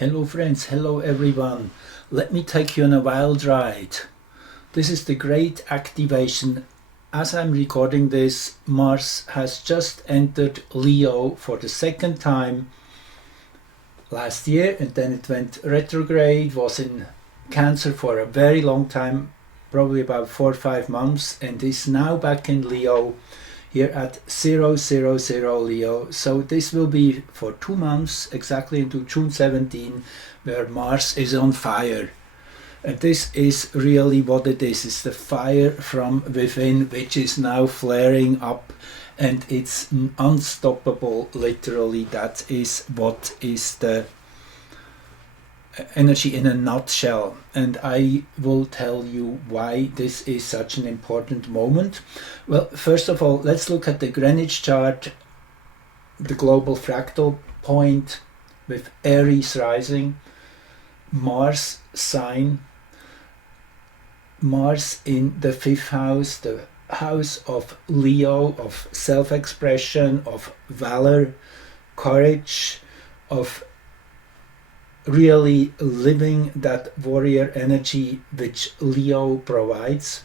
Hello friends, hello everyone. Let me take you on a wild ride. This is the great activation. As I'm recording this, Mars has just entered Leo for the second time last year, and then it went retrograde, was in Cancer for a very long time, probably about 4 or 5 months, and is now back in Leo here at 000 Leo. So this will be for 2 months, exactly into June 17, where Mars is on fire. And this is really what it is. It's the fire from within, which is now flaring up, and it's unstoppable, literally. That is what is the energy in a nutshell, and I will tell you why this is such an important moment. Well, first of all, let's look at the Greenwich chart, the global fractal point with Aries rising, Mars sign, Mars in the 5th house, the house of Leo, of self-expression, of valor, courage, of really living that warrior energy which Leo provides.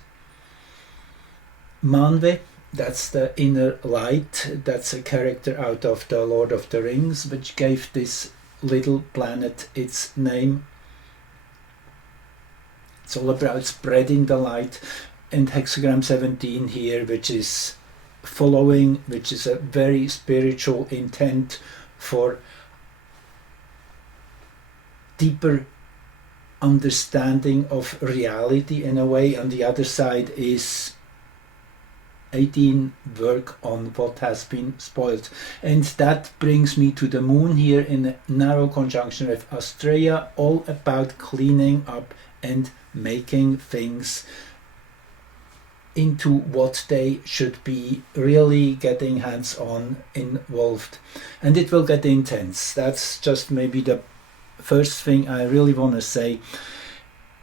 Manwe, that's the inner light, that's a character out of the Lord of the Rings, which gave this little planet its name. It's all about spreading the light. And hexagram 17 here, which is following, which is a very spiritual intent for deeper understanding of reality in a way. On the other side is 18, work on what has been spoiled. And that brings me to the moon here in a narrow conjunction with Australia, all about cleaning up and making things into what they should be, really getting hands-on involved. And it will get intense. That's just maybe the first thing I really want to say.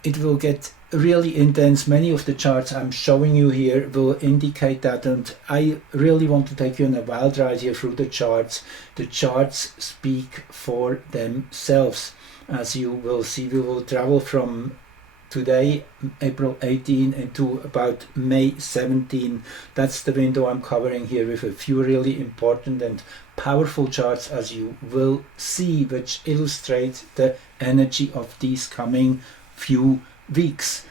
It will get really intense. Many of the charts I'm showing you here will indicate that, and I really want to take you on a wild ride here through the charts. The charts speak for themselves. As you will see, we will travel from today, April 18, into about May 17. That's the window I'm covering here with a few really important and powerful charts, as you will see, which illustrate the energy of these coming few weeks,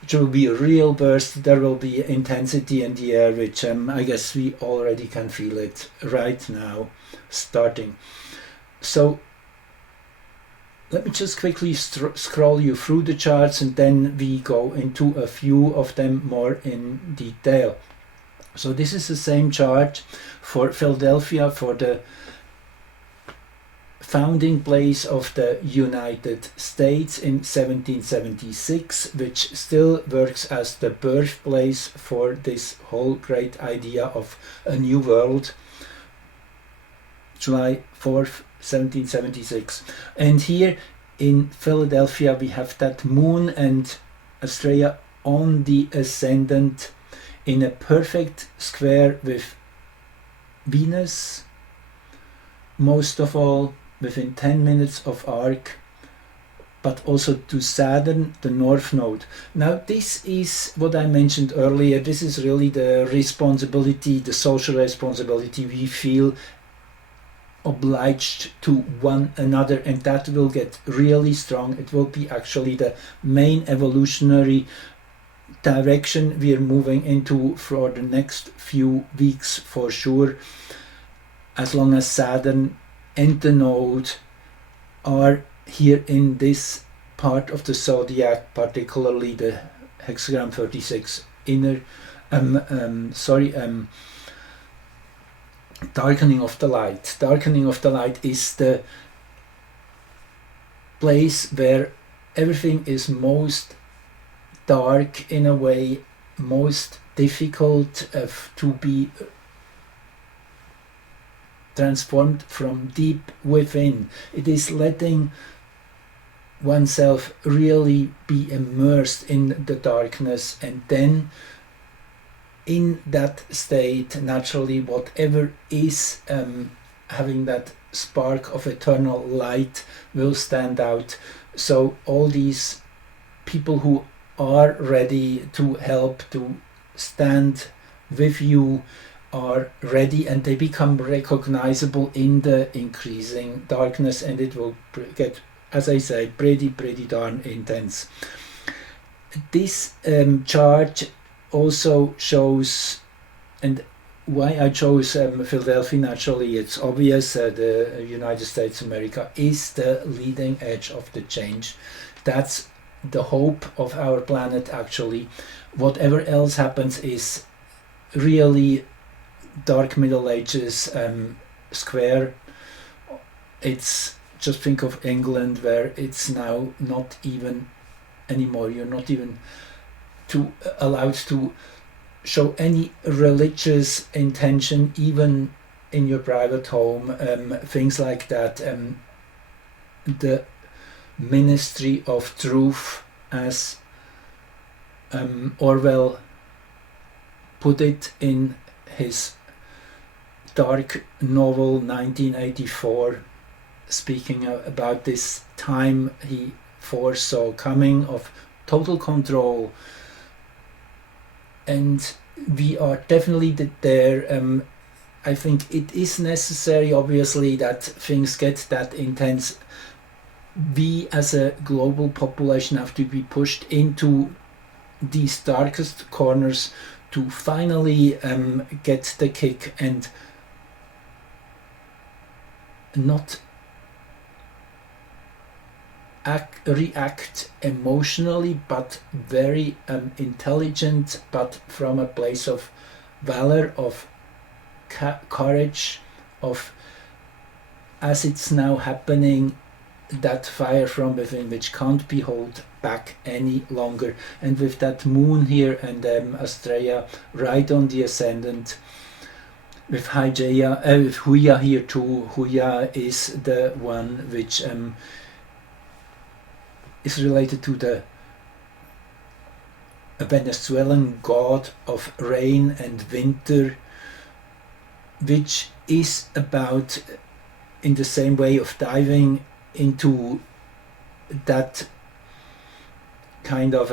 which will be a real burst. There will be intensity in the air, which I guess we already can feel it right now starting. So let me just quickly scroll you through the charts, and then we go into a few of them more in detail. So this is the same chart for Philadelphia, for the founding place of the United States in 1776, which still works as the birthplace for this whole great idea of a new world. July 4th, 1776. And here in Philadelphia we have that moon and Australia on the ascendant in a perfect square with Venus, most of all within 10 minutes of arc, but also to Saturn, the north node. Now this is what I mentioned earlier. This is really the responsibility, the social responsibility we feel obliged to one another, and that will get really strong. It will be actually the main evolutionary direction we are moving into for the next few weeks for sure, as long as Saturn and the node are here in this part of the zodiac, particularly the hexagram 36 inner darkening of the light. Darkening of the light is the place where everything is most dark, in a way, most difficult to be transformed from deep within. It is letting oneself really be immersed in the darkness, and then in that state, naturally, whatever is having that spark of eternal light will stand out. So all these people who are ready to help, to stand with you, are ready, and they become recognizable in the increasing darkness, and it will get, as I say, pretty darn intense. This chart also shows, and why I chose Philadelphia, naturally it's obvious, the United States of America is the leading edge of the change. That's the hope of our planet, actually. Whatever else happens is really dark Middle Ages square. It's, just think of England, where it's now not even anymore, you're not even allowed to show any religious intention, even in your private home, things like that. The ministry of truth, as Orwell put it in his dark novel 1984, speaking about this time he foresaw coming of total control. And we are definitely there. I think it is necessary, obviously, that things get that intense. We as a global population have to be pushed into these darkest corners to finally get the kick and not react emotionally, but very intelligent, but from a place of valor, of courage, of, as it's now happening, that fire from within which can't be held back any longer. And with that moon here and Astrea right on the ascendant, with with Huya here too. Huya is the one which is related to the Venezuelan god of rain and winter, which is about, in the same way of diving into that kind of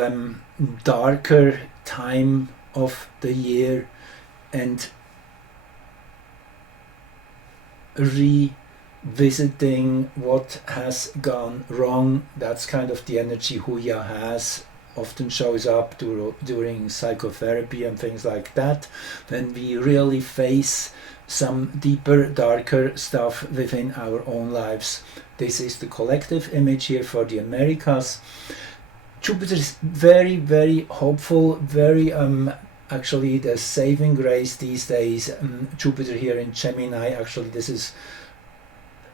darker time of the year and revisiting what has gone wrong. That's kind of the energy Huya has, often shows up during psychotherapy and things like that, when we really face some deeper, darker stuff within our own lives. This is the collective image here for the Americas. Jupiter is very hopeful, very actually the saving grace these days. Jupiter here in Gemini, actually this is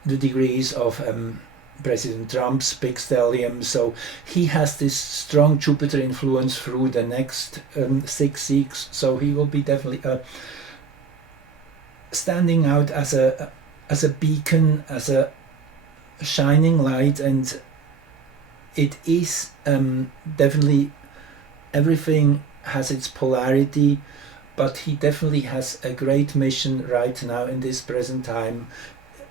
the degrees of President Trump's big stellium, so he has this strong Jupiter influence through the next 6 weeks, so he will be definitely standing out as a beacon, as a shining light. And it is definitely, everything has its polarity, but he definitely has a great mission right now in this present time.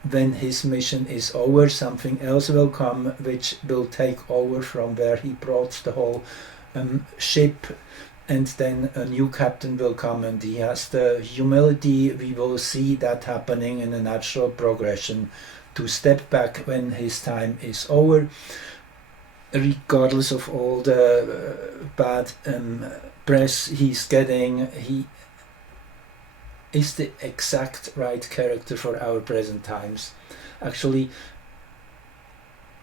When his mission is over, something else will come which will take over from where he brought the whole ship, and then a new captain will come, and he has the humility. We will see that happening in a natural progression, to step back when his time is over, regardless of all the bad press he's getting. He is the exact right character for our present times. Actually,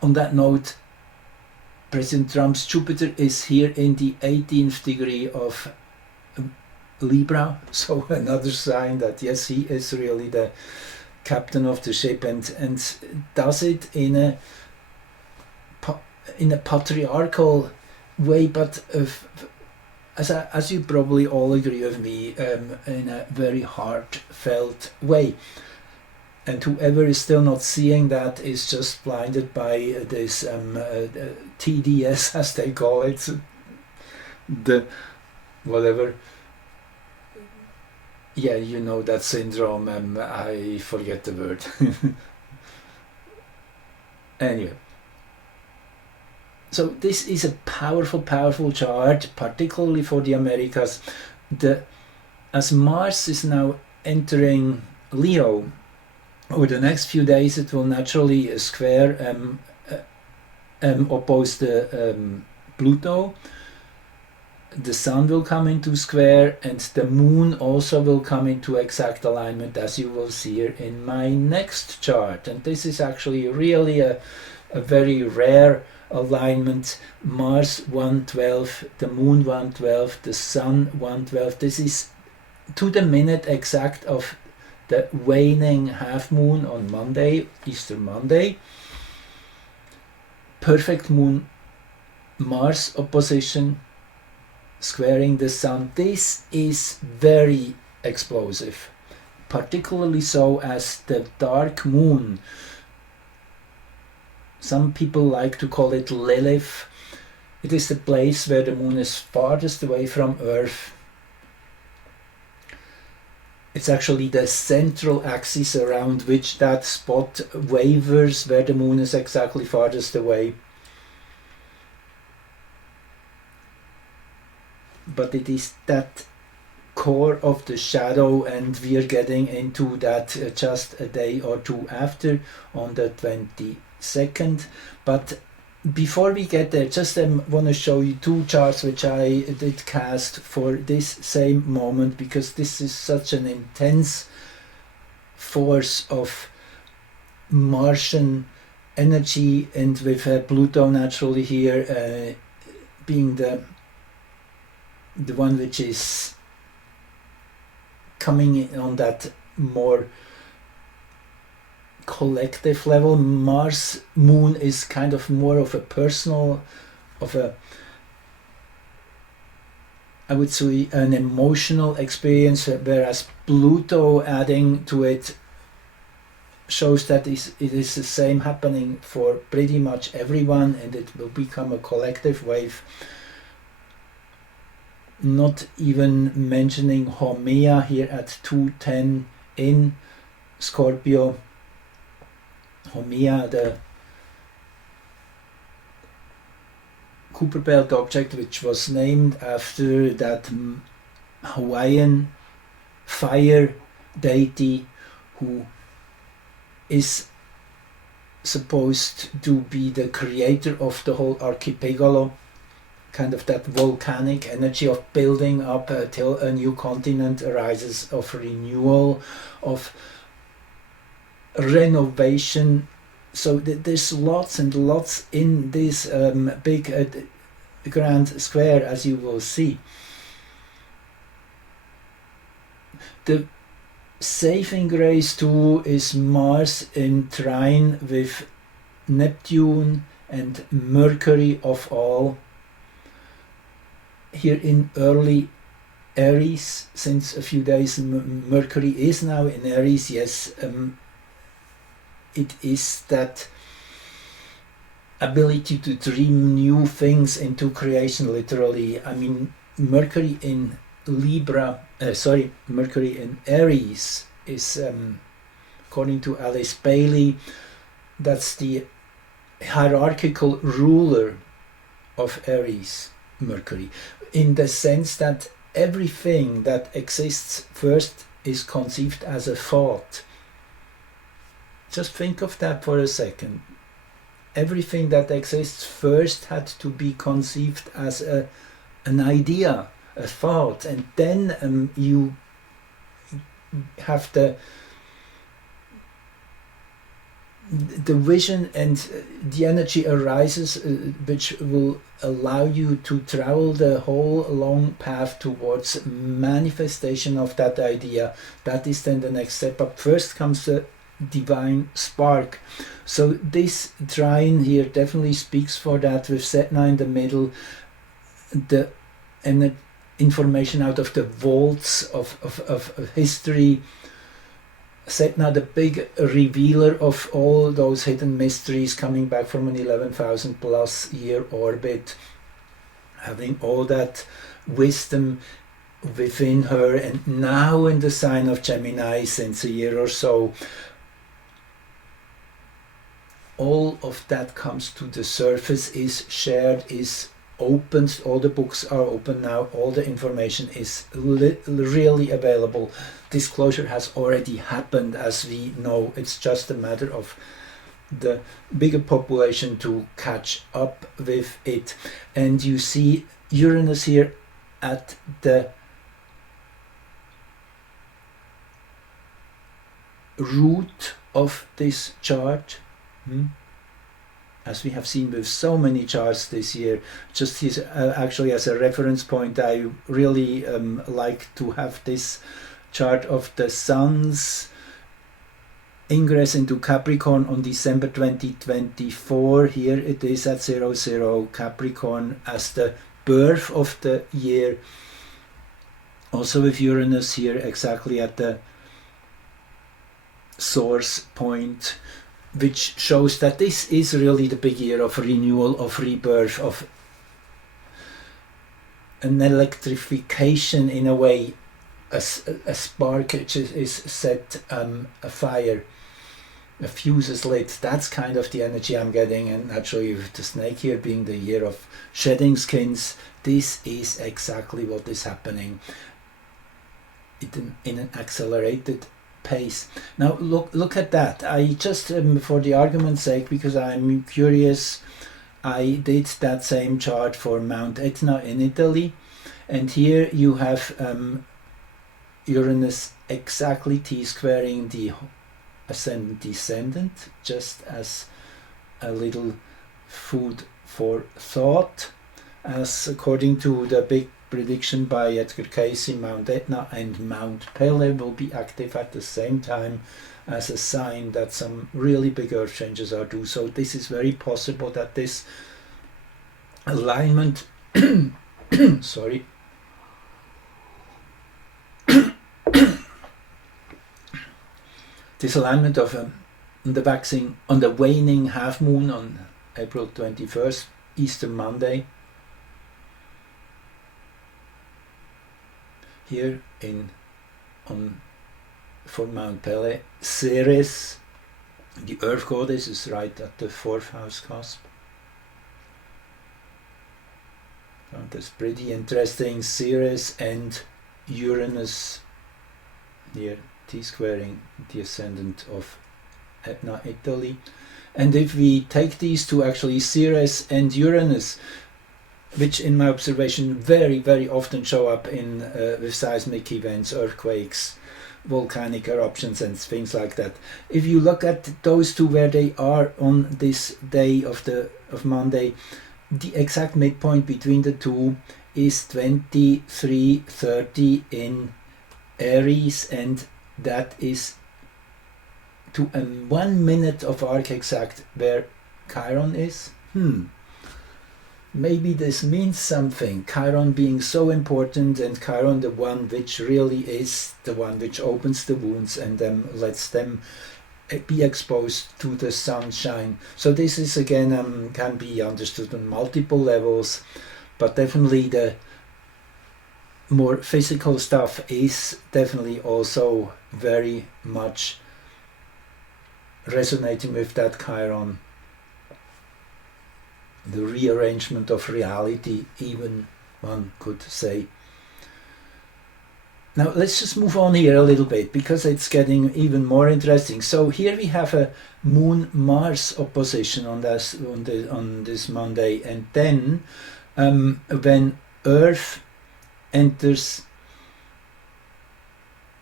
on that note, President Trump's Jupiter is here in the 18th degree of Libra, so another sign that yes, he is really the captain of the ship, and does it in a patriarchal way, but as you probably all agree with me, in a very heartfelt way. And whoever is still not seeing that is just blinded by this TDS, as they call it, the whatever. Yeah, you know that syndrome. I forget the word. Anyway, so this is a powerful chart, particularly for the Americas. As Mars is now entering Leo, over the next few days it will naturally square oppose the Pluto. The Sun will come into square, and the Moon also will come into exact alignment, as you will see here in my next chart. And this is actually really a very rare alignment. Mars 112, the Moon 112, the Sun 112. This is to the minute exact of the waning half moon on Monday, Easter Monday. Perfect Moon Mars opposition squaring the Sun. This is very explosive, particularly so as the dark moon, some people like to call it Lilith. It is the place where the moon is farthest away from Earth. It's actually the central axis around which that spot wavers, where the moon is exactly farthest away. But it is that core of the shadow, and we are getting into that just a day or two after, on the 22nd. But before we get there, just want to show you two charts which I did cast for this same moment, because this is such an intense force of Martian energy, and with Pluto naturally here being the one which is coming in on that more collective level. Mars Moon is kind of more of a personal, I would say an emotional experience, whereas Pluto adding to it shows that it is the same happening for pretty much everyone, and it will become a collective wave. Not even mentioning Haumea here at 210 in Scorpio. Haumea, the Kuiper Belt object, which was named after that Hawaiian fire deity who is supposed to be the creator of the whole archipelago, kind of that volcanic energy of building up till a new continent arises, of renewal, of renovation. So there's lots and lots in this big grand square, as you will see. The saving grace too is Mars in trine with Neptune and Mercury of all, here in early Aries. Since a few days Mercury is now in Aries. Yes, it is that ability to dream new things into creation, literally. I mean, Mercury in Mercury in Aries is, according to Alice Bailey, that's the hierarchical ruler of Aries, Mercury, in the sense that everything that exists first is conceived as a thought. Just think of that for a second. Everything that exists first had to be conceived as an idea, a thought, and then you have the vision, and the energy arises which will allow you to travel the whole long path towards manifestation of that idea. That is then the next step up. First comes the divine spark. So this trine here definitely speaks for that, with Setna in the middle, and the information out of the vaults of history. Setna, the big revealer of all those hidden mysteries, coming back from an 11,000 plus year orbit, having all that wisdom within her, and now in the sign of Gemini since a year or so. all of that comes to the surface, is shared, is opened. All the books are open now, all the information is really available. Disclosure has already happened, as we know. It's just a matter of the bigger population to catch up with it. And you see Uranus here at the root of this chart, as we have seen with so many charts this year. Just his, actually as a reference point, I really like to have this chart of the Sun's ingress into Capricorn on December 2024. Here it is at 00 Capricorn as the birth of the year. Also with Uranus here exactly at the source point, which shows that this is really the big year of renewal, of rebirth, of an electrification in a way. A spark is set afire, a fuse is lit. That's kind of the energy I'm getting. And naturally with the snake here being the year of shedding skins, this is exactly what is happening in an accelerated pace. Now look at that. I just for the argument's sake, because I'm curious, I did that same chart for Mount Etna in Italy, and here you have Uranus exactly T-squaring the ascendant descendant, just as a little food for thought, as according to the big prediction by Edgar Cayce, Mount Etna and Mount Pele will be active at the same time, as a sign that some really big earth changes are due. So this is very possible that this alignment sorry this alignment of on the waning half moon on April 21st, Easter Monday, here for Mount Pele, Ceres, the earth goddess, is right at the 4th house cusp. So that's pretty interesting. Ceres and Uranus here T-squaring the ascendant of Etna, Italy. And if we take these two, actually Ceres and Uranus, which in my observation very, very often show up in with seismic events, earthquakes, volcanic eruptions and things like that. If you look at those two where they are on this day of Monday, the exact midpoint between the two is 23:30 in Aries, and that is to 1 minute of arc exact where Chiron is. Maybe this means something. Chiron being so important, and Chiron the one which really is the one which opens the wounds and lets them be exposed to the sunshine. So this is again can be understood on multiple levels, but definitely the more physical stuff is definitely also very much resonating with that Chiron. The rearrangement of reality, even one could say. Now let's just move on here a little bit, because it's getting even more interesting. So here we have a Moon-Mars opposition on this Monday, and then when Earth enters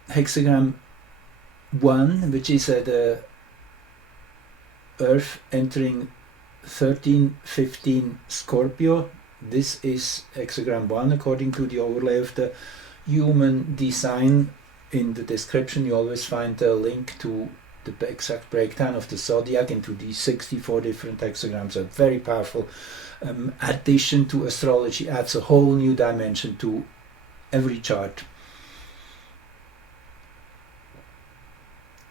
hexagram 1, which is the Earth entering 13-15 Scorpio. This is hexagram 1 according to the overlay of the human design. In the description you always find a link to the exact breakdown of the zodiac into these 64 different hexagrams. A very powerful addition to astrology, adds a whole new dimension to every chart.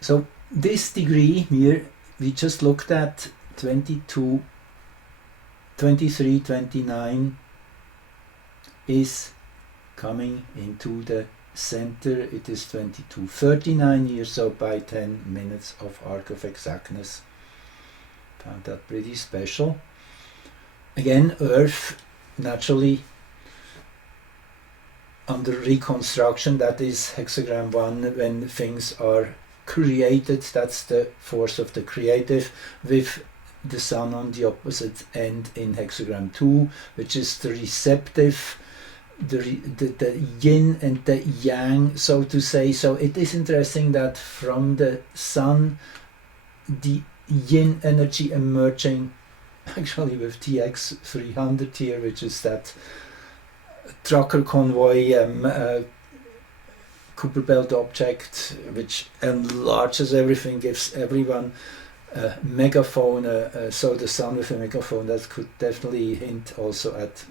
So this degree here we just looked at, 22, 23, 29, is coming into the center. It is 22:39 here, so by 10 minutes of arc of exactness. Found that pretty special. Again, Earth naturally under reconstruction. That is hexagram 1, when things are created. That's the force of the creative, with the sun on the opposite end in hexagram 2, which is the receptive, the yin and the yang, so to say. So it is interesting that from the sun, the yin energy emerging, actually with TX 300 here, which is that trucker convoy Kuiper Belt object, which enlarges everything, gives everyone a megaphone. So the sun with a megaphone, that could definitely hint also at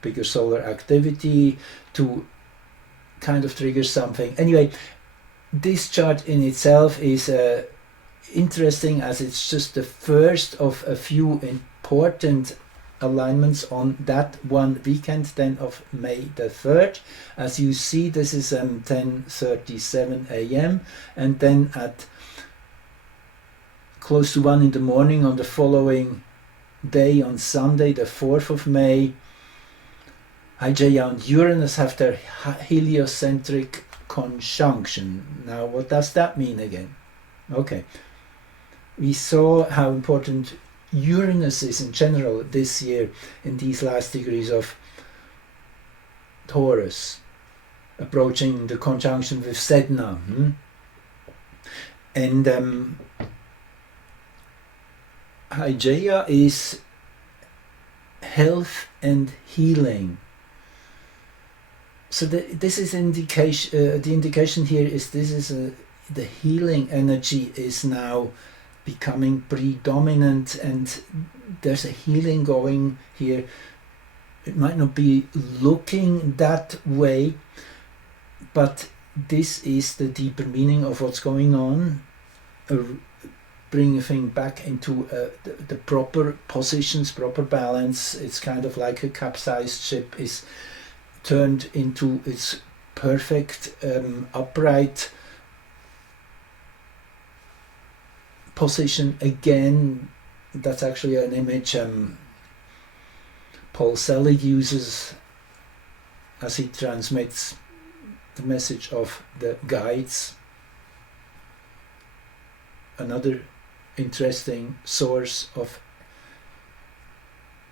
bigger solar activity to kind of trigger something. Anyway, this chart in itself is interesting, as it's just the first of a few important alignments on that one weekend, then of May the 3rd. As you see, this is 10:37 a.m. and then at close to 1 in the morning on the following day, on Sunday the 4th of May, IJA and Uranus have their heliocentric conjunction. Now, what does that mean again? Okay, we saw how important Uranus is in general this year in these last degrees of Taurus, approaching the conjunction with Sedna. And IJA is health and healing. So this is indication. The indication here is this is the healing energy is now becoming predominant, and there's a healing going here. It might not be looking that way, but this is the deeper meaning of what's going on. Bringing things back into the proper positions, proper balance. It's kind of like a capsized ship is turned into its perfect upright position again. That's actually an image Paul Selig uses as he transmits the message of the guides. Another interesting source of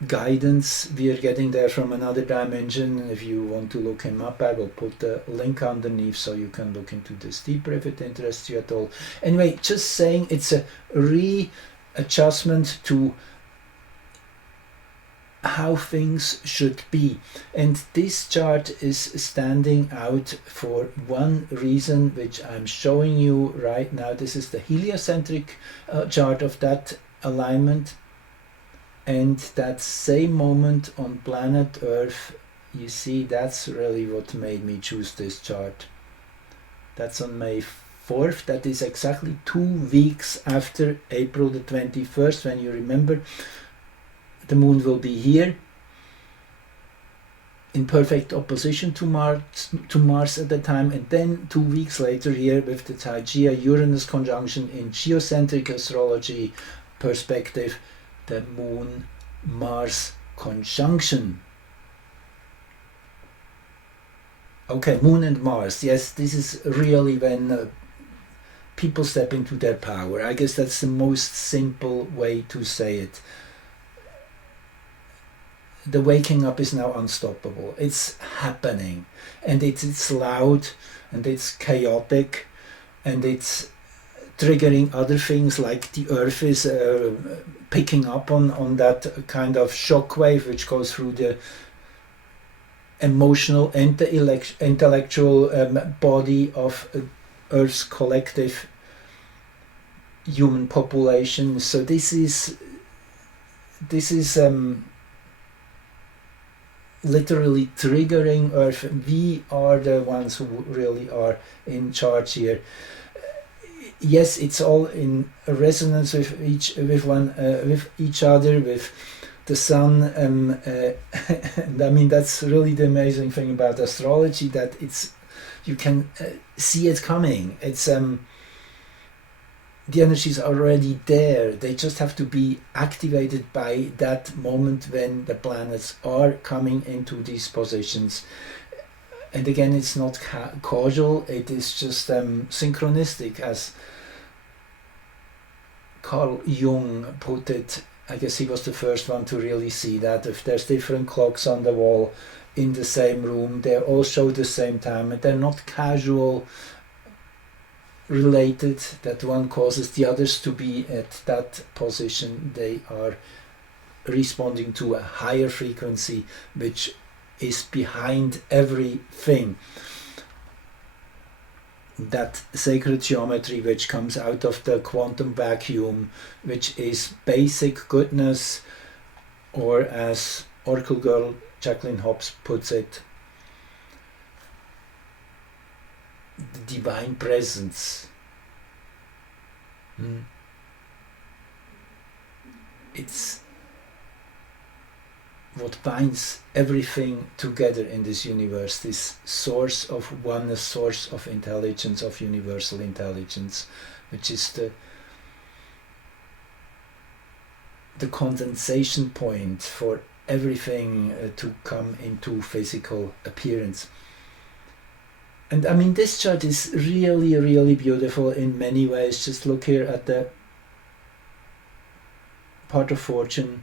guidance we are getting there from another dimension. If you want to look him up, I will put the link underneath so you can look into this deeper if it interests you at all. Anyway, just saying, it's a readjustment to how things should be, and this chart is standing out for one reason, which I'm showing you right now. This is the heliocentric chart of that alignment, and that same moment on planet Earth. You see, that's really what made me choose this chart. That's on May 4th. That is exactly 2 weeks after April the 21st, when you remember the moon will be here in perfect opposition to Mars at the time, and then 2 weeks later here with the Taijia Uranus conjunction in geocentric astrology perspective, the Moon Mars conjunction. Okay, Moon and Mars. Yes, this is really when people step into their power. I guess that's the most simple way to say it. The waking up is now unstoppable. It's happening, and it's loud, and it's chaotic, and it's triggering other things, like the Earth is picking up on that kind of shockwave which goes through the emotional and the intellectual body of Earth's collective human population. So this is literally triggering Earth. We are the ones who really are in charge here. Yes, it's all in resonance with each other, with the sun. And I mean, that's really the amazing thing about astrology, that you can see it coming. It's the energy is already there. They just have to be activated by that moment when the planets are coming into these positions. And again, it's not causal, it is just synchronistic, as Carl Jung put it. I guess he was the first one to really see that. If there's different clocks on the wall in the same room, they all show the same time, and they're not casual related, that one causes the others to be at that position. They are responding to a higher frequency which is behind everything. That sacred geometry which comes out of the quantum vacuum, which is basic goodness, or as Oracle Girl Jacqueline Hobbs puts it, the divine presence. It's what binds everything together in this universe, this source of oneness, source of intelligence, of universal intelligence, which is the condensation point for everything to come into physical appearance. And I mean, this chart is really, really beautiful in many ways. Just look here at the part of fortune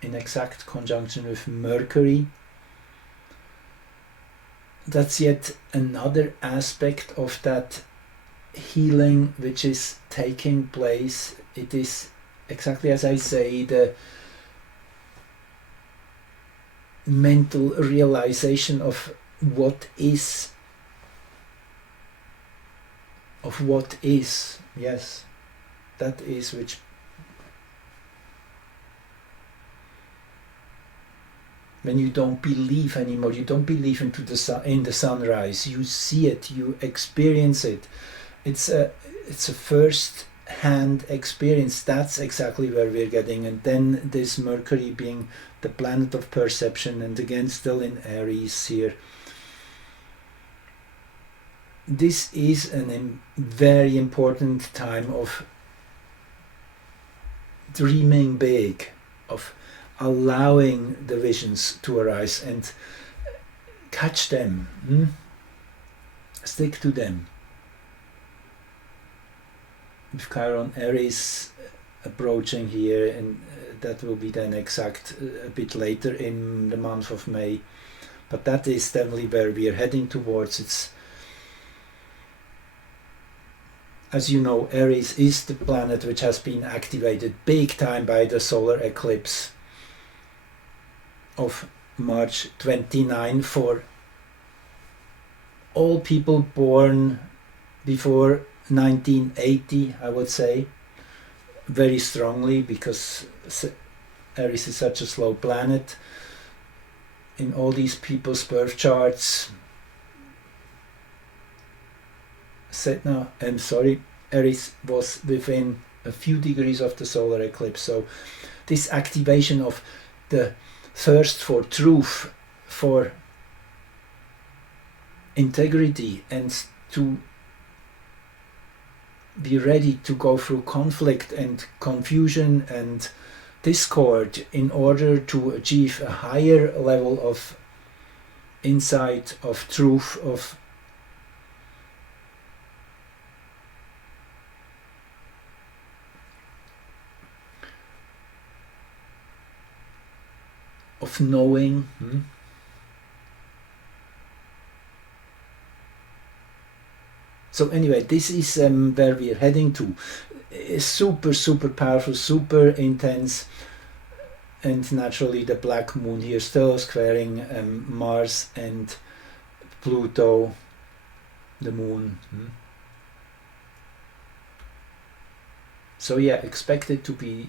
in exact conjunction with Mercury. That's yet another aspect of that healing which is taking place. It is exactly as I say, the mental realization of what is. Yes, that is which when you don't believe anymore, you don't believe into the in the sunrise, you see it, you experience it. It's a first hand experience. That's exactly where we're getting. And then this Mercury being the planet of perception, and again still in Aries here. This is a very important time of dreaming big, of allowing the visions to arise and catch them, stick to them. With Chiron Aries approaching here, and that will be then exact a bit later in the month of May, but that is definitely where we are heading towards. It's, as you know, Aries is the planet which has been activated big time by the solar eclipse of March 29 for all people born before 1980, I would say, very strongly, because Aries is such a slow planet. In all these people's birth charts, Aries was within a few degrees of the solar eclipse. So this activation of the thirst for truth, for integrity, and to be ready to go through conflict and confusion and discord in order to achieve a higher level of insight, of truth, of knowing. So anyway, this is where we are heading to. Super, super powerful, super intense, and naturally the black moon here still squaring Mars and Pluto, the moon. So yeah, expect it to be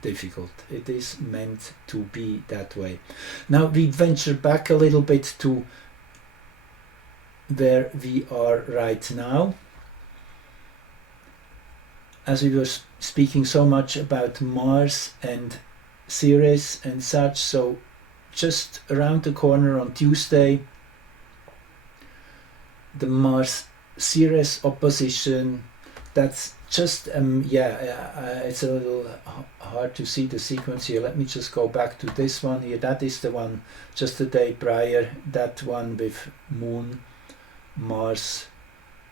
difficult. It is meant to be that way. Now we venture back a little bit to where we are right now. As we were speaking so much about Mars and Ceres and such, so just around the corner on Tuesday, the Mars-Ceres opposition that's just it's a little hard to see the sequence here. Let me just go back to this one here. That is the one just the day prior, that one with Moon, Mars,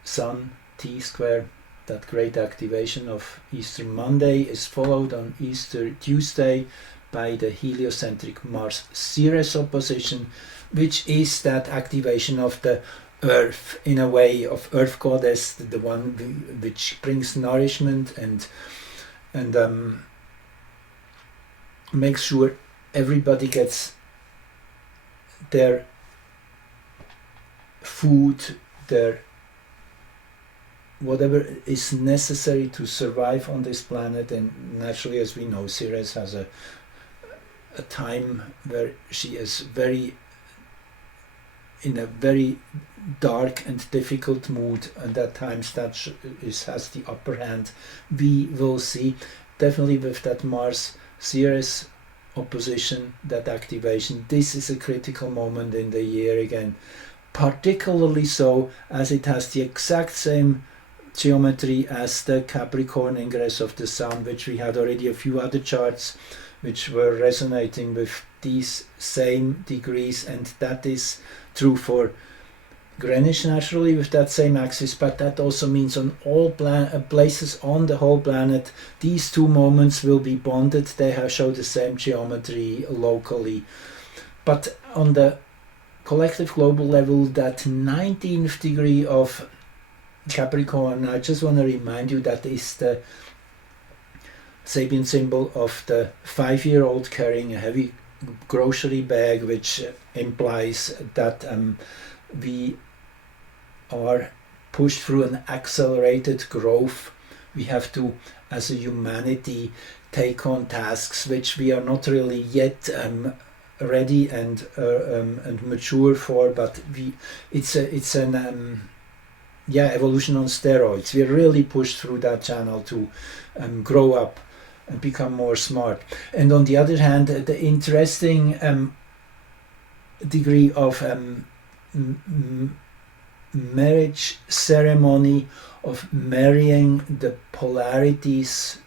Sun, T square. That great activation of Easter Monday is followed on Easter Tuesday by the heliocentric Mars-Ceres opposition, which is that activation of the Earth, in a way, of Earth goddess, the one which brings nourishment and makes sure everybody gets their food, their whatever is necessary to survive on this planet. And naturally, as we know, Ceres has a time where she is in a very dark and difficult mood, and at times that has the upper hand. We will see definitely with that Mars-Ceres opposition, that activation. This is a critical moment in the year again, particularly so as it has the exact same geometry as the Capricorn ingress of the Sun, which we had already a few other charts which were resonating with these same degrees, and that is true for Greenwich naturally with that same axis, but that also means on all places on the whole planet these two moments will be bonded. They show the same geometry locally, but on the collective global level, that 19th degree of Capricorn, I just want to remind you that is the Sabian symbol of the 5-year-old carrying a heavy grocery bag, which implies that we are pushed through an accelerated growth. We have to, as a humanity, take on tasks which we are not really yet ready and mature for, but it's an evolution on steroids. We are really pushed through that channel to grow up and become more smart. And on the other hand, the interesting degree of marriage ceremony, of marrying the polarities,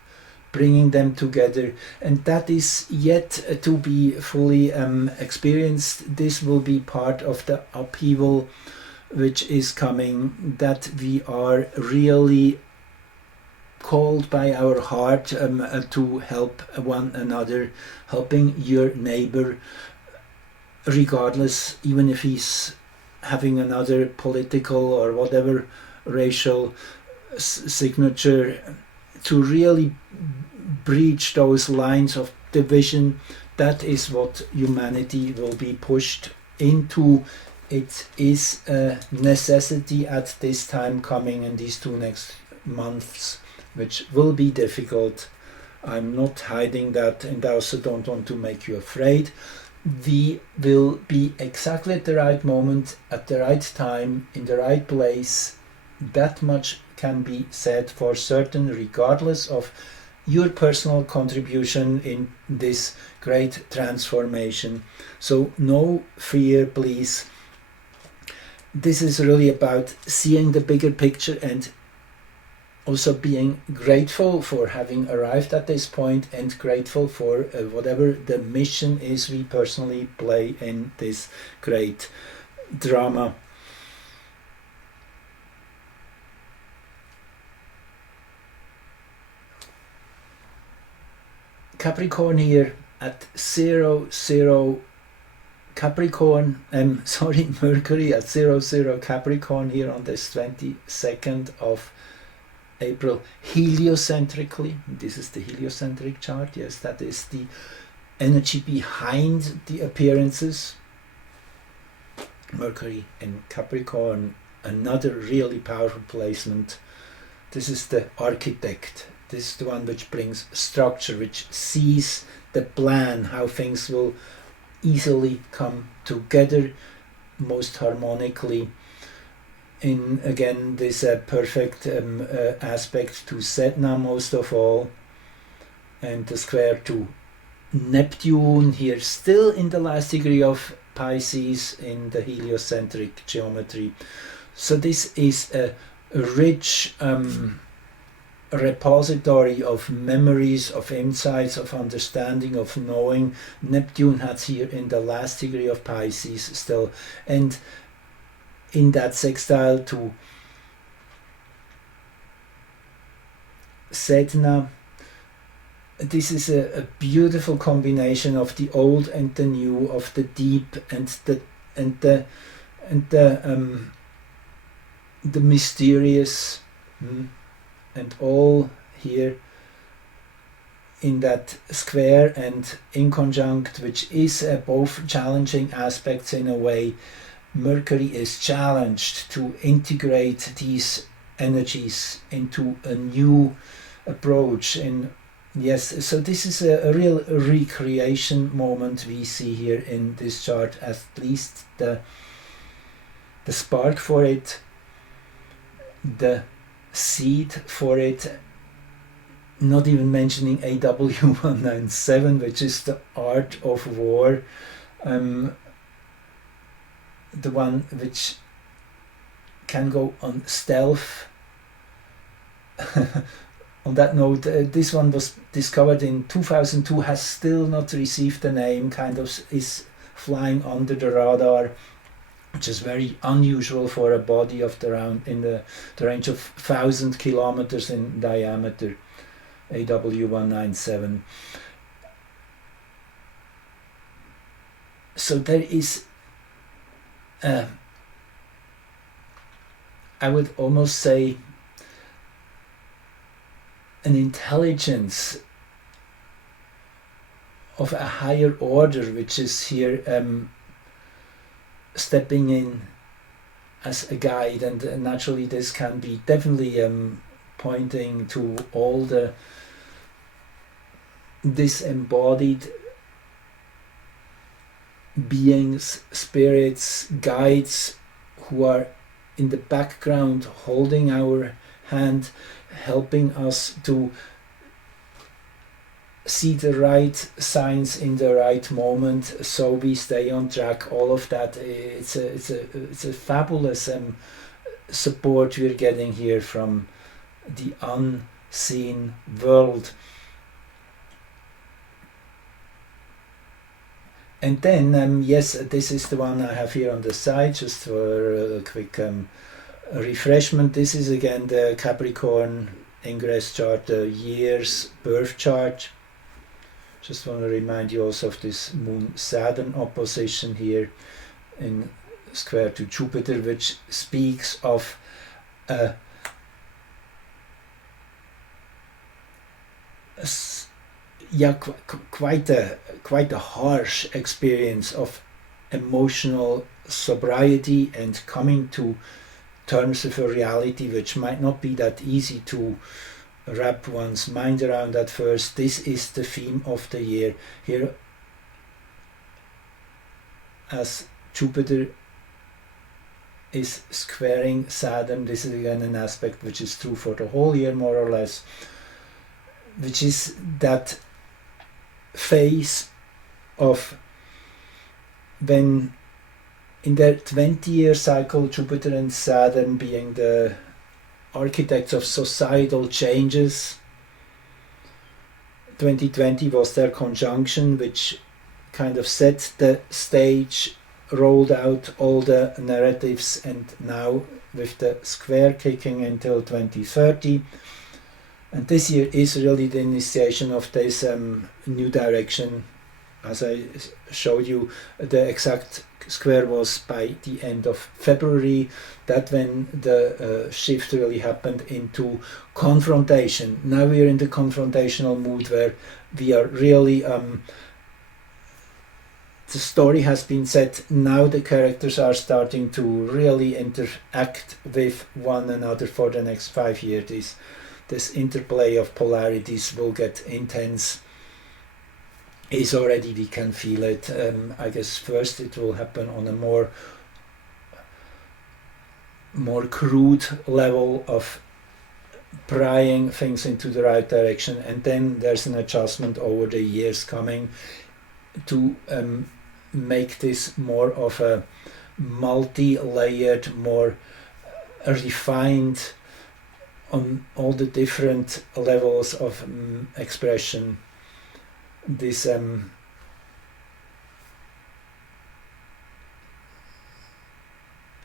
bringing them together, and that is yet to be fully experienced. This will be part of the upheaval which is coming, that we are really called by our heart to help one another, helping your neighbor, regardless, even if he's having another political or whatever racial signature, to really breach those lines of division. That is what humanity will be pushed into. It is a necessity at this time coming in these 2 next months, which will be difficult. I'm not hiding that, and I also don't want to make you afraid. We will be exactly at the right moment, at the right time, in the right place. That much can be said for certain, regardless of your personal contribution in this great transformation. So no fear, please. This is really about seeing the bigger picture and also being grateful for having arrived at this point, and grateful for whatever the mission is we personally play in this great drama. Capricorn here at 00 Capricorn, Mercury at 00 Capricorn here on this 22nd of April, heliocentrically. This is the heliocentric chart. Yes, that is the energy behind the appearances. Mercury in Capricorn, another really powerful placement. This is the architect. This is the one which brings structure, which sees the plan, how things will easily come together most harmonically. In again this perfect aspect to Sedna most of all, and the square to Neptune here, still in the last degree of Pisces in the heliocentric geometry. So this is a rich repository of memories, of insights, of understanding, of knowing. Neptune has here in the last degree of Pisces still, and in that sextile to Sedna, this is a beautiful combination of the old and the new, of the deep and the mysterious, and all here in that square and in conjunct, which is both challenging aspects in a way. Mercury is challenged to integrate these energies into a new approach. And yes, so this is a real recreation moment we see here in this chart, at least the spark for it, the seed for it, not even mentioning AW197, which is the art of war, the one which can go on stealth. On that note, this one was discovered in 2002, has still not received a name, kind of is flying under the radar, which is very unusual for a body of the round in the range of 1,000 kilometers in diameter, AW197. So there is, I would almost say, an intelligence of a higher order which is here stepping in as a guide, and naturally this can be definitely pointing to all the disembodied beings, spirits, guides who are in the background holding our hand, helping us to see the right signs in the right moment, so we stay on track. All of that, it's a fabulous support we're getting here from the unseen world. And then, yes, this is the one I have here on the side, just for a quick refreshment. This is again the Capricorn ingress chart, the year's birth chart. Just want to remind you also of this Moon-Saturn opposition here in square to Jupiter, which speaks of quite a harsh experience of emotional sobriety and coming to terms with a reality which might not be that easy to wrap one's mind around at first. This is the theme of the year here, as Jupiter is squaring Saturn. This is again an aspect which is true for the whole year more or less, which is that phase of when in their 20-year cycle, Jupiter and Saturn being the architects of societal changes. 2020 was their conjunction, which kind of set the stage, rolled out all the narratives, and now with the square kicking until 2030. And this year is really the initiation of this new direction. As I showed you, the exact square was by the end of February. That when the shift really happened into confrontation. Now we are in the confrontational mood where we are really, the story has been set. Now the characters are starting to really interact with one another for the next 5 years. This interplay of polarities will get intense. Is already, we can feel it. I guess first it will happen on a more crude level of prying things into the right direction, and then there's an adjustment over the years coming to make this more of a multi-layered, more refined, on all the different levels of expression. This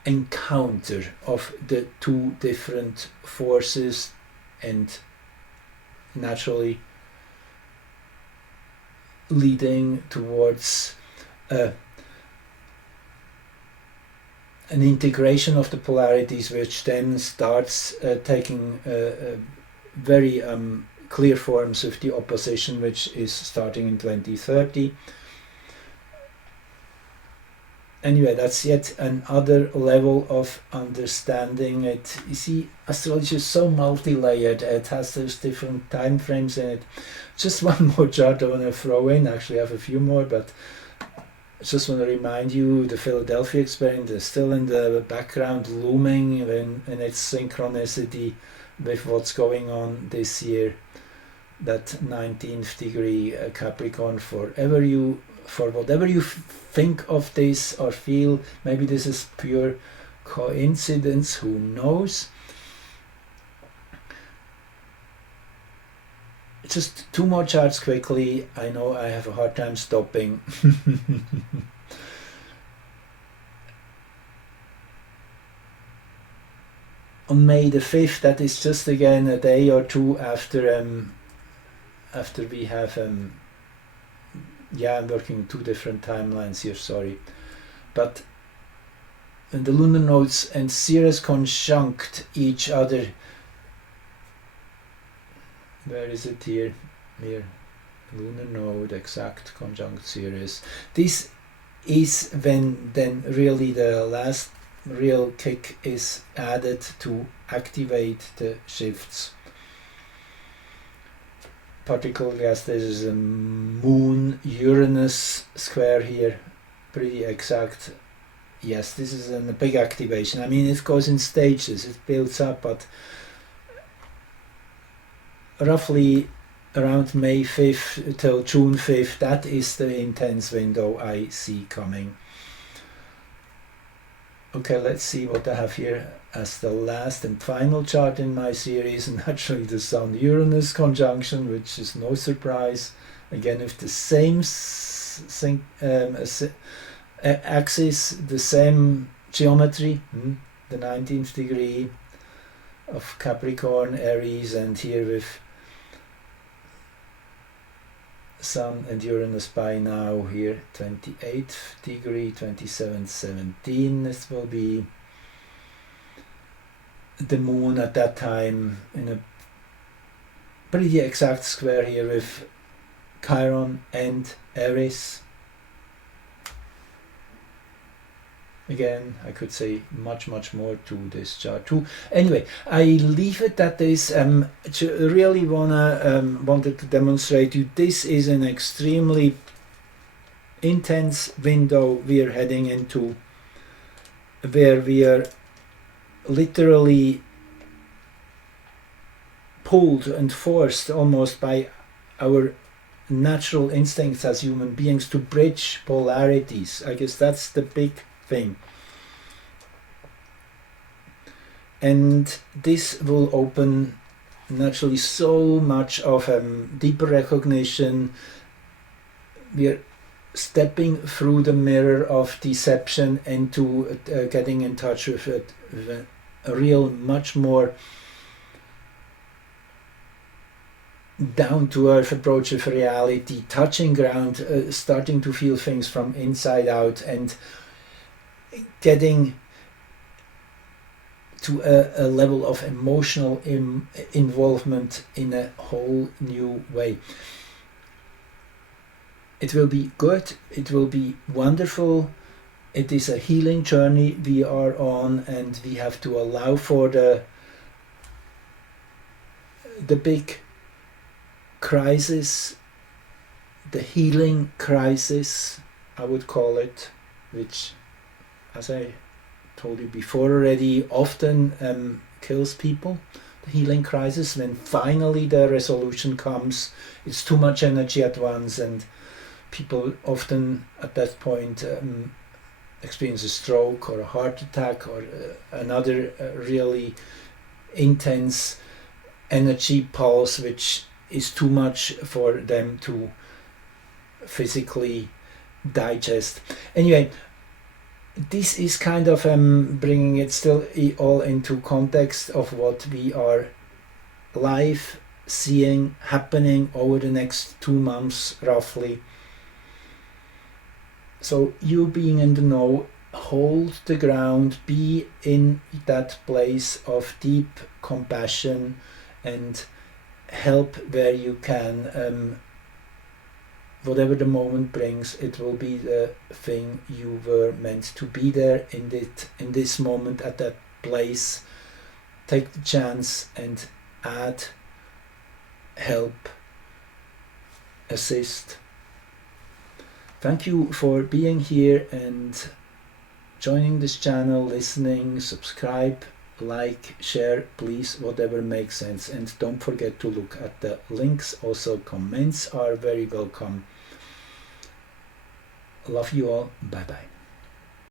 encounter of the two different forces, and naturally leading towards an integration of the polarities, which then starts taking very clear forms of the opposition, which is starting in 2030. Anyway, that's yet another level of understanding it. You see, astrology is so multi-layered. It has those different time frames in it. Just one more chart I want to throw in. Actually, I have a few more, but I just want to remind you, the Philadelphia experiment is still in the background, looming in its synchronicity with what's going on this year. That 19th degree Capricorn, for whatever you think of this or feel, maybe this is pure coincidence, who knows. Just two more charts quickly. I know I have a hard time stopping. On May the 5th, that is just again a day or two after we have I'm working two different timelines here, sorry. But when the lunar nodes and Ceres conjunct each other, where is it here? Here, lunar node, exact, conjunct Ceres. This is when then really the last real kick is added to activate the shifts. Particularly as there is a Moon-Uranus square here, pretty exact. Yes, this is a big activation. I mean, it goes in stages, it builds up, but roughly around May 5th till June 5th, that is the intense window I see coming. Okay, let's see what I have here as the last and final chart in my series, and actually the Sun-Uranus conjunction, which is no surprise. Again, with the same axis, the same geometry, the 19th degree of Capricorn, Aries, and here with Sun and Uranus by now here 28th degree, 2717. This will be the Moon at that time in a pretty exact square here with Chiron and Aries. Again, I could say much more to this chart too. Anyway, I leave it at this. Really wanted to demonstrate you this is an extremely intense window we are heading into, where we are literally pulled and forced almost by our natural instincts as human beings to bridge polarities. I guess that's the big thing. And this will open naturally so much of deeper recognition. We are stepping through the mirror of deception into getting in touch with a real, much more down-to-earth approach of reality, touching ground, starting to feel things from inside out, and getting to a level of emotional involvement in a whole new way. It will be good, it will be wonderful. It is a healing journey we are on, and we have to allow for the big crisis, the healing crisis, I would call it, which, as I told you before already, often kills people. The healing crisis, when finally the resolution comes, it's too much energy at once, and people often at that point experience a stroke or a heart attack or another really intense energy pulse which is too much for them to physically digest. Anyway, this is kind of bringing it still all into context of what we are live seeing happening over the next 2 months roughly. So you being in the know, hold the ground, be in that place of deep compassion and help where you can. Whatever the moment brings, it will be the thing you were meant to be there in this moment, at that place. Take the chance and add, help, assist. Thank you for being here and joining this channel, listening, subscribe, like, share, please, whatever makes sense. And don't forget to look at the links. Also, comments are very welcome. Love you all. Bye bye.